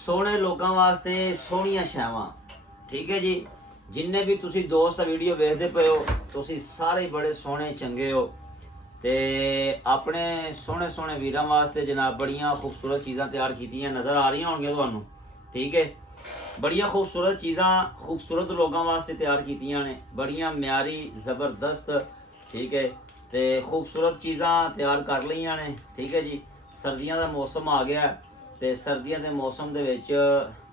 सोहने लोगों वास्ते सोहनियां छावां। ठीक है जी, जिन्ने भी तुसी दोस्त वीडियो देखते पे हो तुसी सारे बड़े सोहने चंगे हो ते अपने सोहने सोहने वीरां वास्ते जनाब बड़ियां खूबसूरत चीज़ां तैयार कीतियां नज़र आ रही होंगियां तुहानूं। ठीक है, बड़ियां खूबसूरत चीज़ां खूबसूरत लोगों वास्ते तैयार कीतियां ने, बड़ियां म्यारी ज़बरदस्त। ठीक है, ते खूबसूरत चीज़ां तैयार कर लईयां ने। ठीक है जी, सर्दियां दा मौसम आ गया ते सर्दियां दे मौसम दे विच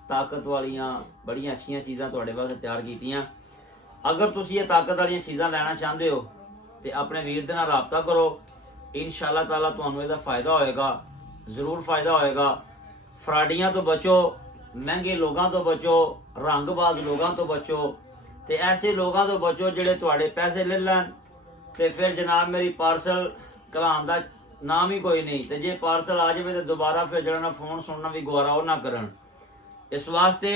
ताकत वालियां बड़ियां अच्छियां चीज़ां तुहाडे वास्ते तैयार कीतियां। अगर तुसी ये ताकत वालियां चीज़ां लेना चाहते हो तो अपने वीर दे नाल राबता करो, इंशाअल्लाह ताला तुहानूं इहदा फायदा होएगा, जरूर फायदा होएगा। फ्राडियां तो बचो, महंगे लोगों तो बचो, रंगबाज लोगों तो बचो ते ऐसे लोगों तो बचो जिहड़े तुहाडे पैसे ले लैन ते फिर जनाब मेरी पार्सल घलाउण दा नाम ही कोई नहीं, ते जे पार्सल आ जाए तो दोबारा फिर जड़ा ना फोन सुनना भी गवारा वो ना करन। इस वास्ते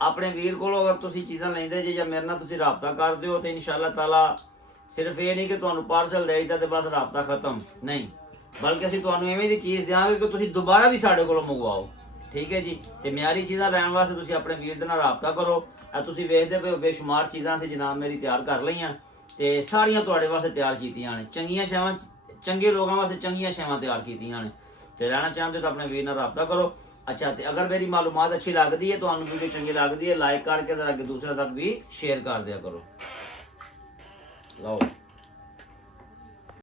अपने वीर को अगर तुसी चीज़ां लेंदे जे या मेरे नाल तुसी राबता करदे हो तो इंशाअल्लाह ताला सिर्फ ये नहीं कि तुहानूं पार्सल दे दित्ता ते बस राबता खत्म नहीं, बल्कि असीं तुहानूं इवें दी चीज़ देवांगे कि तुसी दोबारा भी साडे कोलों मंगवाओ। ठीक है जी, ते म्यारी चीज़ां लैण वास्ते तुसी अपने वीर दे नाल राबता करो। तुसी वेखदे पे हो बेशुमार चीज़ां असीं जनाब मेरी तैयार कर लईआं ते सारियां तुहाडे वास्ते तैयार कीतियां ने, चंगियां शैवां चंगे लोगों वास्ते चंगियां शैवां तैयार कीतियां ने। ते लैना चाहते हो तो अपने वीर नाल राबता करो। अच्छा, तो अगर मेरी मालूमात अच्छी लगती है, तो वीडियो चंगी लगती है, लाइक करके जरा दूसरे तक भी शेयर कर दिया करो। लो